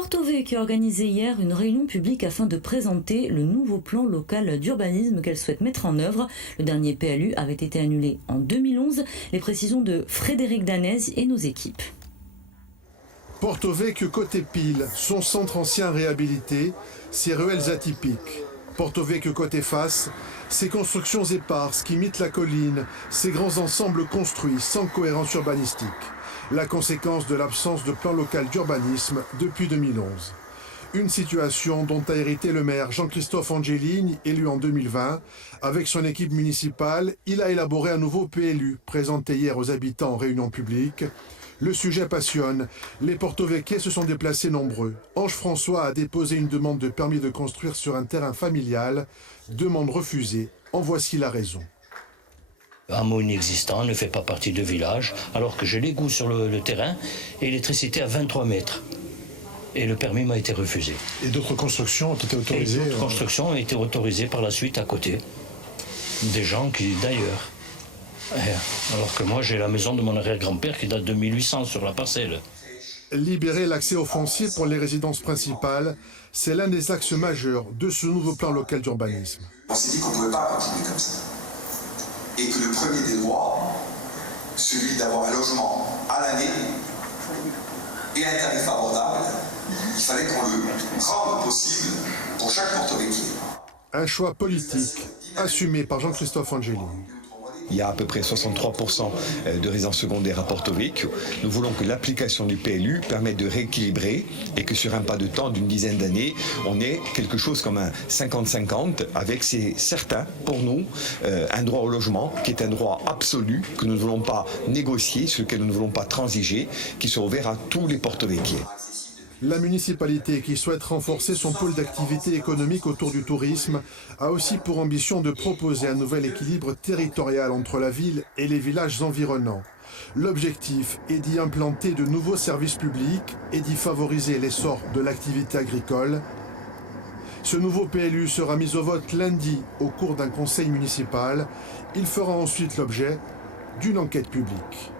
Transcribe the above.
Porto Vecchio a organisé hier une réunion publique afin de présenter le nouveau plan local d'urbanisme qu'elle souhaite mettre en œuvre. Le dernier PLU avait été annulé en 2011. Les précisions de Frédéric Danez et nos équipes. Porto Vecchio côté Pile, son centre ancien réhabilité, ses ruelles atypiques. Porto Vecchio côté face, ses constructions éparses qui imitent la colline, ses grands ensembles construits sans cohérence urbanistique. La conséquence de l'absence de plan local d'urbanisme depuis 2011. Une situation dont a hérité le maire Jean-Christophe Angelini, élu en 2020. Avec son équipe municipale, il a élaboré un nouveau PLU, présenté hier aux habitants en réunion publique. Le sujet passionne. Les porto-vecchiais se sont déplacés nombreux. Ange François a déposé une demande de permis de construire sur un terrain familial. Demande refusée. En voici la raison. Hameau inexistant, ne fait pas partie de village, alors que j'ai l'égout sur le terrain et l'électricité à 23 mètres. Et le permis m'a été refusé. Et d'autres constructions ont été autorisées? D'autres constructions ont été autorisées par la suite à côté. Des gens qui, d'ailleurs. Alors que moi, j'ai la maison de mon arrière-grand-père qui date de 1800 sur la parcelle. Libérer l'accès au foncier pour les résidences principales, c'est l'un des axes majeurs de ce nouveau plan local d'urbanisme. On s'est dit qu'on ne pouvait pas continuer comme ça. Et que le premier des droits, celui d'avoir un logement à l'année et un tarif abordable, il fallait qu'on le rende possible pour chaque porto-vecchien. Un choix politique assumé par Jean-Christophe Angelini. Il y a à peu près 63% de résidences secondaires à Porto Vecchio. Nous voulons que l'application du PLU permette de rééquilibrer et que sur un pas de temps d'une dizaine d'années, on ait quelque chose comme un 50-50 avec, c'est certain pour nous, un droit au logement qui est un droit absolu que nous ne voulons pas négocier, sur lequel nous ne voulons pas transiger, qui soit ouvert à tous les porto-vecchiais. La municipalité, qui souhaite renforcer son pôle d'activité économique autour du tourisme, a aussi pour ambition de proposer un nouvel équilibre territorial entre la ville et les villages environnants. L'objectif est d'y implanter de nouveaux services publics et d'y favoriser l'essor de l'activité agricole. Ce nouveau PLU sera mis au vote lundi au cours d'un conseil municipal. Il fera ensuite l'objet d'une enquête publique.